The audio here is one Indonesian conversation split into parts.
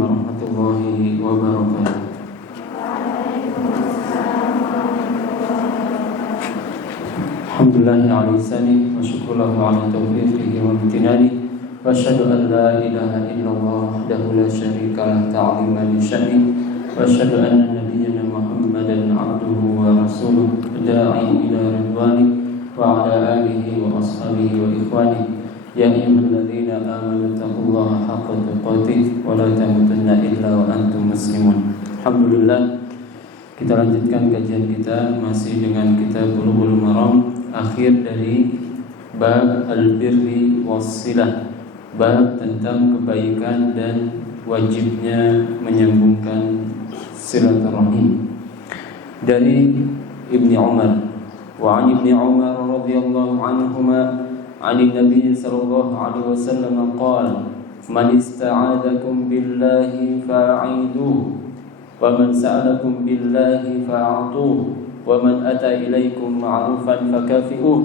warahmatullahi wabarakatuh. Alhamdulillahi ala ihsani wa syukurulahu ala taufiqihi wa imtinani wa asyhadu an la ilaha illallah wahdahu la syarika lah ta'ziman li sya'ni wa asyhadu anna nabiyyana Muhammadan abduhu wa rasuluh da'i ila ridwani wa ala alihi wa ashabihi wa ikhwani ya ayyuhalladzina amanu taqullaha haqqa tuqatih wa la tamutunna illa wa antum muslimun. Alhamdulillah, kita lanjutkan kajian kita masih dengan kitab Bulughul Maram, akhir dari bab al-birri was-silah, bab tentang kebaikan dan wajibnya menyambungkan silaturahim. Dari Ibni Umar, wa an Ibni Umar radhiyallahu anhuma عن النبي صلى الله عليه وسلم قال من استعاذكم بالله فأعيذوه ومن سألكم بالله فأعطوه ومن أتى إليكم معروفا فكافئوه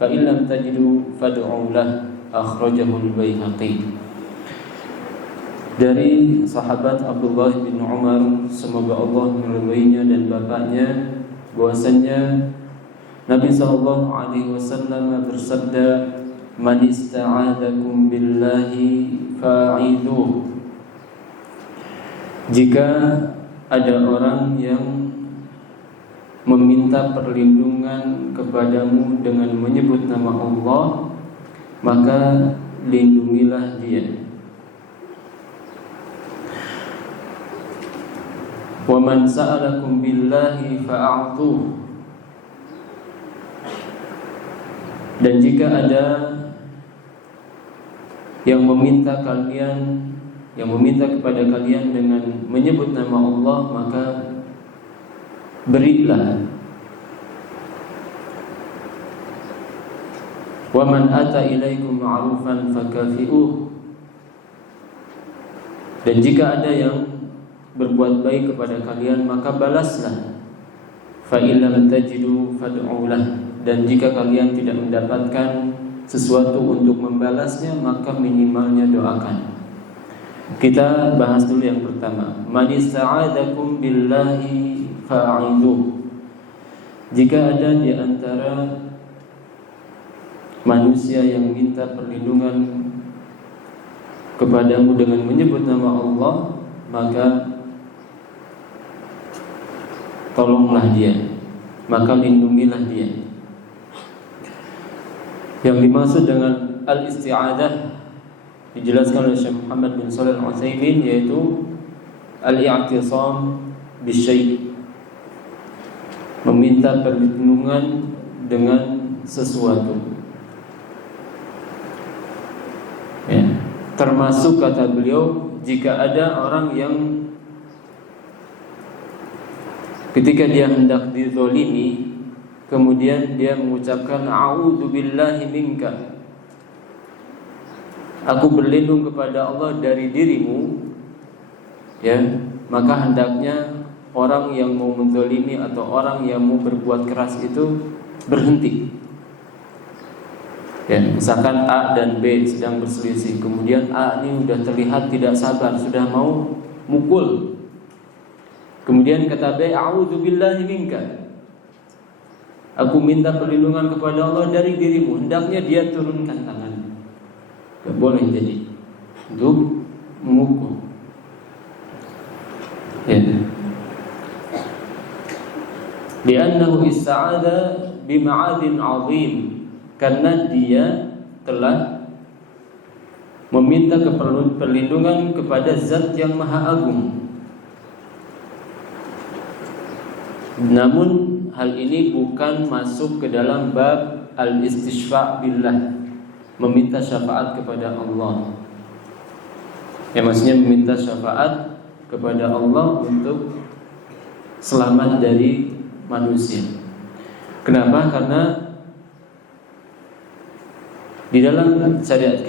فإن لم تجدوا فادعوا له أخرجه البيهقي. Dari sahabat Abdullah bin Umar, semoga Allah meridhoinya dan bapaknya, bahwasanya Nabi SAW bersabda, "Man ista'adzakum billahi fa'idhuh." Jika ada orang yang meminta perlindungan kepadamu dengan menyebut nama Allah, maka lindungilah dia. Wa man sa'alakum billahi fa'atuh. Dan jika ada yang meminta kepada kalian dengan menyebut nama Allah, maka berilah. Wa man ata ilaikum ma'rufan fakafi'uh. Dan jika ada yang berbuat baik kepada kalian, maka balaslah. Fa illam tajidu fad'u lah. Dan jika kalian tidak mendapatkan sesuatu untuk membalasnya, maka minimalnya doakan. Kita bahas dulu yang pertama. Man ista'adzakum billahi fa'idhuh. Jika ada di antara manusia yang minta perlindungan kepadamu dengan menyebut nama Allah, maka tolonglah dia, maka lindungilah dia. Yang dimaksud dengan al-isti'adzah dijelaskan oleh Syekh Muhammad bin Shalih Al-Utsaimin, yaitu al-i'tisam bisyai', meminta perlindungan dengan sesuatu. Ya, termasuk kata beliau, jika ada orang yang ketika dia hendak dizalimi, kemudian dia mengucapkan a'udzubillahi minka, aku berlindung kepada Allah dari dirimu, ya, maka hendaknya orang yang mau menzalimi atau orang yang mau berbuat keras itu berhenti. Ya, misalkan A dan B sedang berselisih, kemudian A ini sudah terlihat tidak sabar, sudah mau mukul. Kemudian kata B, a'udzubillahi minka, aku minta perlindungan kepada Allah dari dirimu. Hendaknya dia turunkan tangan. Tidak boleh jadi untuk memukul. Ya. Li'annahu ista'adha bima'adin 'azim, karena dia telah meminta perlindungan kepada zat yang maha agung. Namun hal ini bukan masuk ke dalam bab al-istishfa' billah, meminta syafaat kepada Allah. Ya, maksudnya meminta syafaat kepada Allah untuk selamat dari manusia. Kenapa? Karena di dalam syariat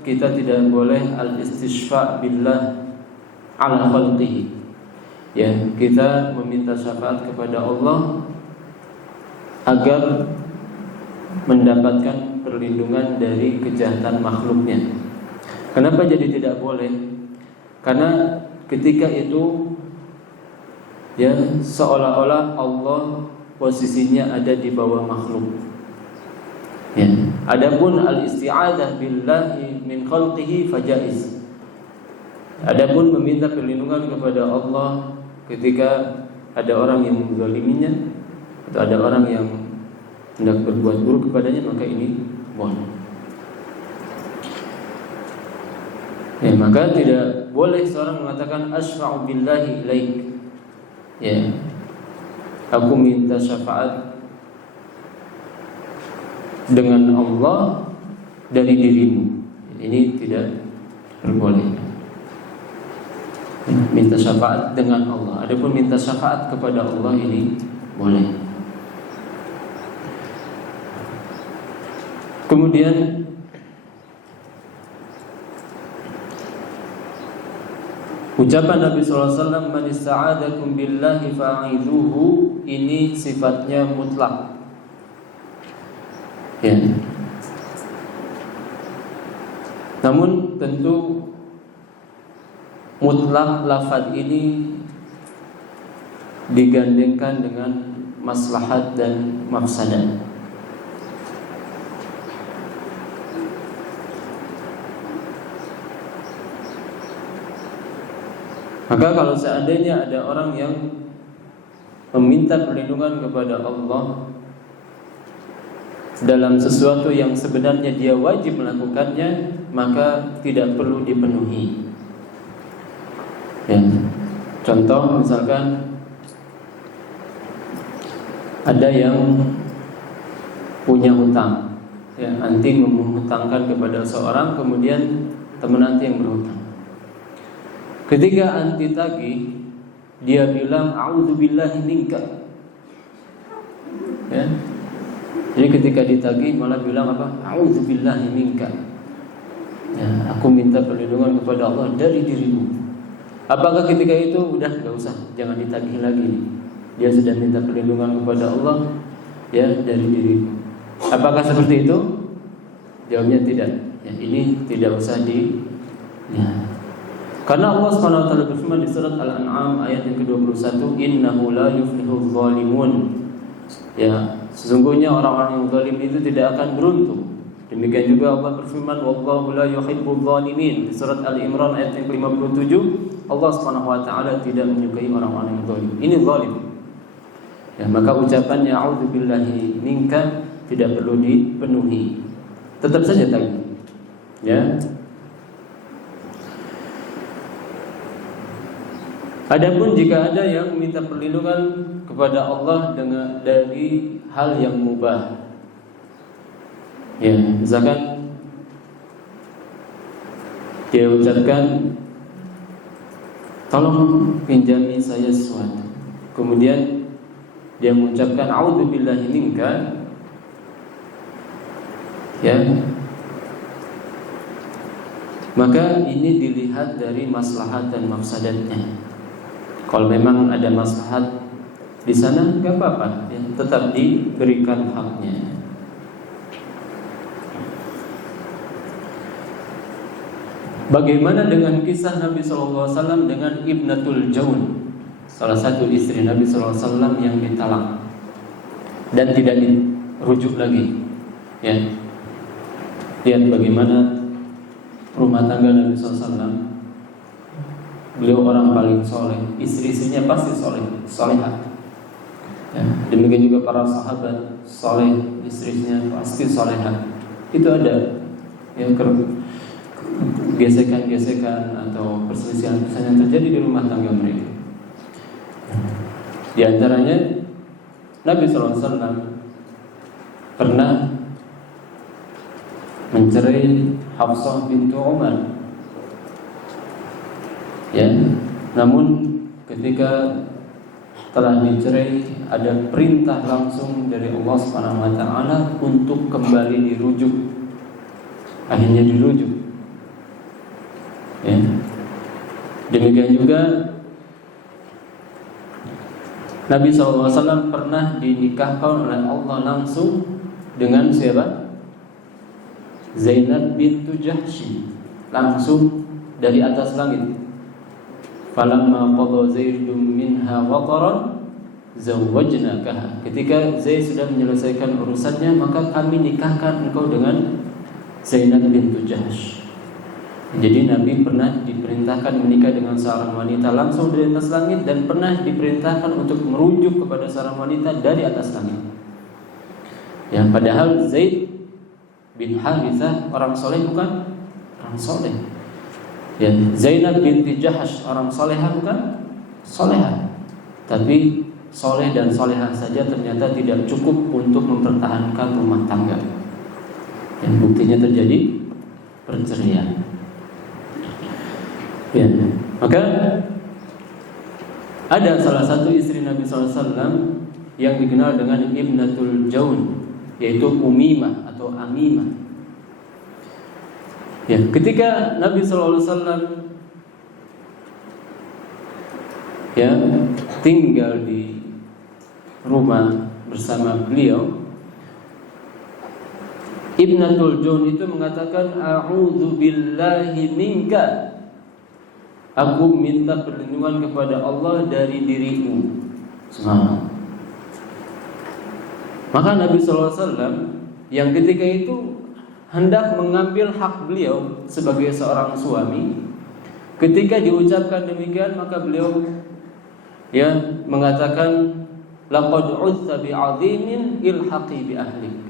kita tidak boleh al-istishfa' billah ala khalqihi. Ya, kita meminta syafaat kepada Allah agar mendapatkan perlindungan dari kejahatan makhluknya. Kenapa jadi tidak boleh? Karena ketika itu ya seolah-olah Allah posisinya ada di bawah makhluk. Ya. Adapun al-isti'adzah billahi min khalqihi fajaiz. Adapun meminta perlindungan kepada Allah ketika ada orang yang menzaliminya atau ada orang yang hendak berbuat buruk kepadanya, maka ini boleh. Ya, maka tidak boleh seorang mengatakan asyfa'u billahi ilaik. Ya. Aku minta syafaat dengan Allah dari dirimu. Ini tidak berboleh. Minta syafaat dengan Allah. Adapun minta syafaat kepada Allah ini boleh. Kemudian ucapan Nabi SAW, man ista'adakum billahi fa'idhuhu, ini sifatnya mutlak. Ya. Namun tentu mutlak lafaz ini digandengkan dengan maslahat dan mafsadah. Maka kalau seandainya ada orang yang meminta perlindungan kepada Allah dalam sesuatu yang sebenarnya dia wajib melakukannya, maka tidak perlu dipenuhi. Ya. Contoh misalkan ada yang punya hutang, ya, anti menghutangkan kepada seorang, kemudian teman anti yang berhutang. Ketika anti tagih, dia bilang a'udzubillahi minka. Ya. Jadi ketika ditagih malah bilang apa? A'udzubillahi minka. Ya, aku minta perlindungan kepada Allah dari dirimu. Apakah ketika itu udah enggak usah, jangan ditagih lagi nih. Dia sudah minta perlindungan kepada Allah ya dari dirimu. Apakah seperti itu? Jawabnya tidak. Ya, ini tidak usah ya. Karena Allah SWT berfirman di surat Al-An'am ayat yang ke-21, innahu la yuflihuz zalimun. Ya, sesungguhnya orang-orang yang zalim itu tidak akan beruntung. Demikian juga Allah berfirman, wallahu la yuhibbuz zalimin. Di surat Al-Imran ayat yang ke-57, Allah SWT tidak menyukai orang-orang yang zalim. Ini zalim. Ya, maka ucapannya a'udzubillahi minka tidak perlu dipenuhi. Tetap saja tadi. Ya. Adapun jika ada yang meminta perlindungan kepada Allah dari hal yang mubah, ya, misalkan dia ucapkan, tolong pinjami saya sesuatu, kemudian dia mengucapkan a'udzubillahi minka, ya, maka ini dilihat dari maslahat dan mafsadatnya. Kalau memang ada maslahat di sana, enggak apa-apa, ya, tetap diberikan haknya. Bagaimana dengan kisah Nabi SAW dengan Ibnatul Jaun, salah satu istri Nabi SAW yang ditalak dan tidak dirujuk lagi? Ya, lihat bagaimana rumah tangga Nabi SAW. Beliau orang paling soleh, istri-istrinya pasti solehah. Ya, demikian juga para sahabat soleh, istrinya pasti solehah. Itu ada yang gesekan-gesekan atau perselisihan yang terjadi di rumah tangga mereka. Di antaranya Nabi SAW pernah mencerai Hafsah bintu Umar. Ya, namun ketika telah dicerai ada perintah langsung dari Allah SWT untuk kembali dirujuk. Akhirnya dirujuk. Ya. Demikian juga Nabi SAW pernah dinikahkan oleh Allah langsung dengan siapa? Zainab bintu Jahsy, langsung dari atas langit. Falamma qadha Zaidun minha wataran zawwajnakaha. Ketika Zaid sudah menyelesaikan urusannya, maka kami nikahkan engkau dengan Zainab bintu Jahsy. Jadi Nabi pernah diperintahkan menikah dengan seorang wanita langsung dari atas langit, dan pernah diperintahkan untuk merujuk kepada seorang wanita dari atas langit. Ya, padahal Zaid bin Harithah orang soleh bukan? Orang soleh. Ya, Zainab binti Jahsy orang solehah bukan? Solehah. Tapi soleh dan solehah saja ternyata tidak cukup untuk mempertahankan rumah tangga. Dan buktinya terjadi perceraian. Ya, maka ada salah satu istri Nabi SAW yang dikenal dengan Ibnatul Jaun, yaitu Umimah atau Amimah. Ya, ketika Nabi SAW ya tinggal di rumah bersama beliau, Ibnatul Jaun itu mengatakan, a'udzu billahi minka, aku minta perlindungan kepada Allah dari dirimu. Subhanallah. Maka Nabi SAW yang ketika itu hendak mengambil hak beliau sebagai seorang suami, ketika diucapkan demikian, maka beliau ya mengatakan, laqad uzza bi'azimin ilhaqi bi ahlik.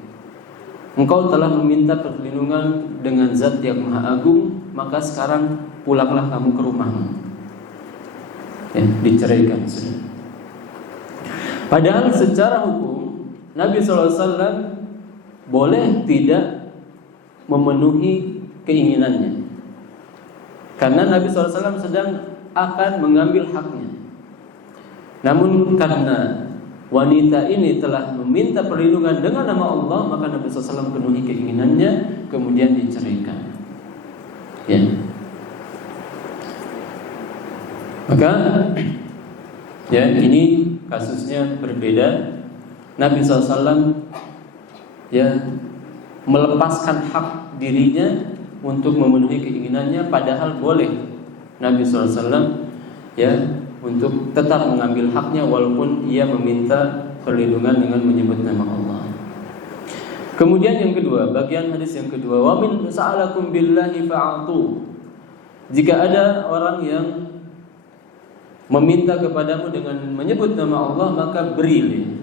Engkau telah meminta perlindungan dengan zat yang maha agung, maka sekarang pulanglah kamu ke rumahmu. Ya, diceraikan sudah. Padahal secara hukum Nabi SAW boleh tidak memenuhi keinginannya, karena Nabi SAW sedang akan mengambil haknya. Namun karena wanita ini telah meminta perlindungan dengan nama Allah, maka Nabi SAW penuhi keinginannya, kemudian diceraikan. Ya. Maka ya ini kasusnya berbeda. Nabi SAW ya melepaskan hak dirinya untuk memenuhi keinginannya, padahal boleh Nabi SAW ya untuk tetap mengambil haknya walaupun ia meminta perlindungan dengan menyebut nama Allah. Kemudian yang kedua, bagian hadis yang kedua, wa min sa'alakum billahi fa'atu. Jika ada orang yang meminta kepadamu dengan menyebut nama Allah, maka berilah.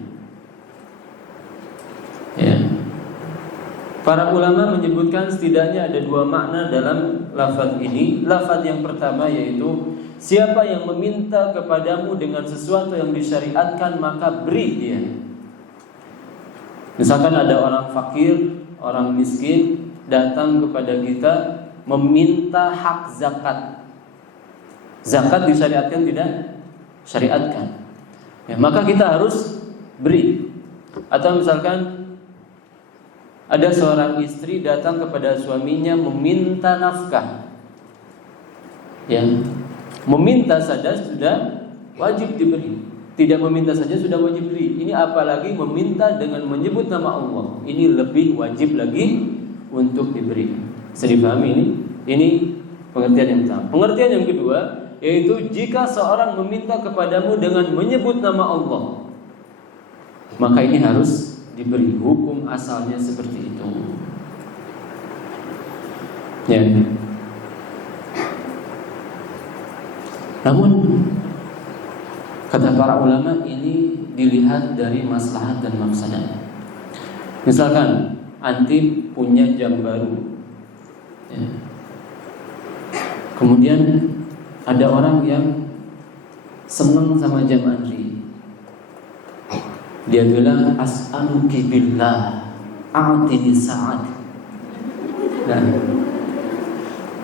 Ya. Para ulama menyebutkan setidaknya ada dua makna dalam lafaz ini. Lafaz yang pertama yaitu, siapa yang meminta kepadamu dengan sesuatu yang disyariatkan, maka beri dia. Misalkan ada orang fakir, orang miskin datang kepada kita meminta hak zakat. Zakat disyariatkan tidak? Syariatkan. Ya, maka kita harus beri. Atau misalkan ada seorang istri datang kepada suaminya meminta nafkah. Ya, meminta saja sudah wajib diberi. Tidak meminta saja sudah wajib beri. Ini apalagi meminta dengan menyebut nama Allah. Ini lebih wajib lagi untuk diberi. Bisa dipahami ini? Ini pengertian yang pertama. Pengertian yang kedua yaitu jika seorang meminta kepadamu dengan menyebut nama Allah, maka ini harus diberi. Hukum asalnya seperti itu. Ya. Namun kata para ulama ini dilihat dari maslahat dan mafsadah. Misalkan anti punya jam baru, ya. Kemudian ada orang yang senang sama jam anti. Dia bilang, as'aluki billah a'tini sa'ad. Dan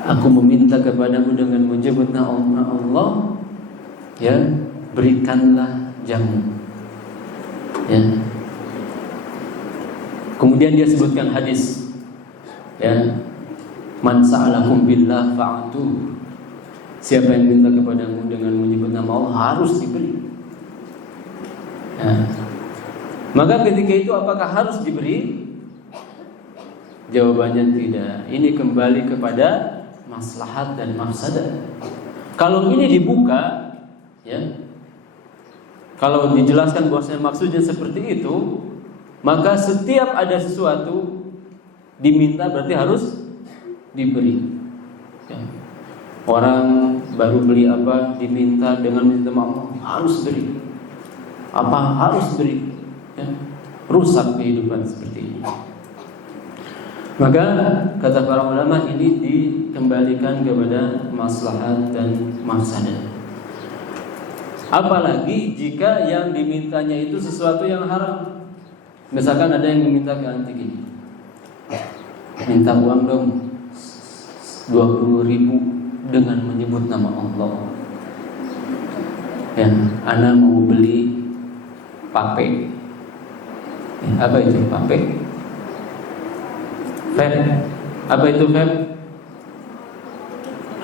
aku meminta kepadamu dengan menyebut nama Allah, ya, berikanlah jamu. Ya. Kemudian dia sebutkan hadis, ya, man sa'alakum billah fa'atu. Siapa yang minta kepadamu dengan menyebut nama Allah harus diberi. Ya. Maka ketika itu apakah harus diberi? Jawabannya tidak. Ini kembali kepada maslahat dan mafsadah. Kalau ini dibuka, ya, kalau dijelaskan bahwasanya maksudnya seperti itu, maka setiap ada sesuatu diminta berarti harus diberi. Ya. Orang baru beli apa diminta dengan minta maaf harus beri. Apa harus beri? Ya. Rusak kehidupan seperti ini. Maka kata para ulama ini dikembalikan kepada maslahat dan mafsadah. Apalagi jika yang dimintanya itu sesuatu yang haram. Misalkan ada yang meminta ke anti gini, minta uang dong 20.000 dengan menyebut nama Allah. Ya, ana mau beli pape. Apa itu pape? Vape. Apa itu vape?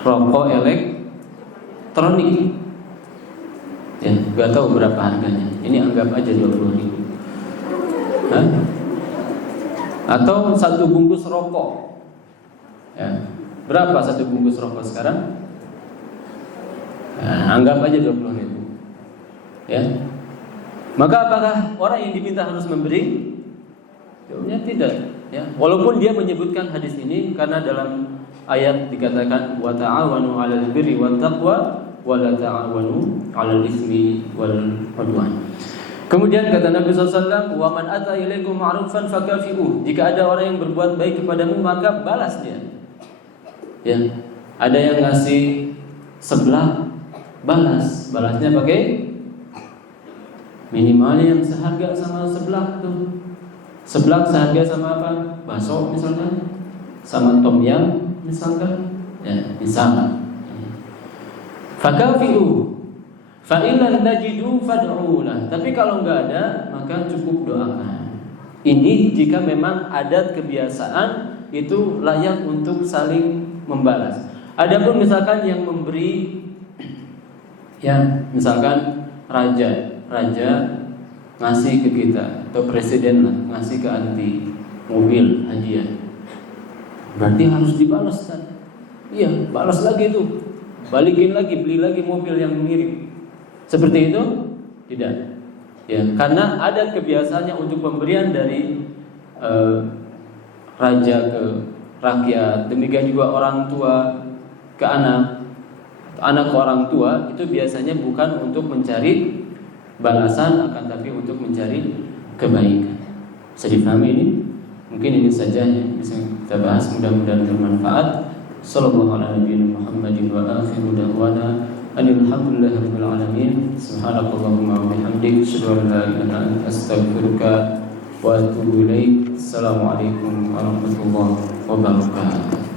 Rokok elektronik. Ya, gak tahu berapa harganya. Ini anggap aja 20.000. Atau satu bungkus rokok. Ya, berapa satu bungkus rokok sekarang? Nah, anggap aja 20.000. Ya. Maka apakah orang yang diminta harus memberi? Jawabnya tidak. Ya, walaupun dia menyebutkan hadis ini karena dalam ayat dikatakan wa ta'awanu 'alal birri wat taqwa wa la ta'awanu 'alal itsmi wal 'udwan. Kemudian kata Nabi SAW, wa man ata ilaikum ma'rufan fakafi'uh. Jika ada orang yang berbuat baik kepadamu maka balas dia. Ya, ada yang ngasih sebelah, balasnya pakai minimalnya yang seharga sama sebelah tuh. Sebelah seharga sama apa? Bakso misalnya, sama tom yum misalkan, ya misalnya. Fakafi'u, fa illam tajidu fad'ulah. Tapi kalau enggak ada, maka cukup doakan. Ini jika memang adat kebiasaan itu layak untuk saling membalas. Adapun misalkan yang memberi, ya misalkan raja ngasih ke kita atau presiden lah ngasih ke anti mobil hadiah, berarti harus dibalas kan? Iya, balas lagi tuh, balikin lagi, beli lagi mobil yang mirip. Seperti itu? Tidak. Ya, karena ada kebiasaannya untuk pemberian dari raja ke rakyat, demikian juga orang tua ke anak ke orang tua, itu biasanya bukan untuk mencari balasan, akan tapi untuk mencari kebaikan. Bisa difahami ini? Mungkin ini saja yang bisa kita bahas, mudah-mudahan bermanfaat. Sallallahu alaihi Muhammadin wa akhiru da'wana alhamdulillahirabbil alamin. Subhanakallahumma wa bihamdik, asyhadu an la ilaha illa anta, astaghfiruka wa atubu ilaik. Assalamualaikum warahmatullahi wabarakatuh.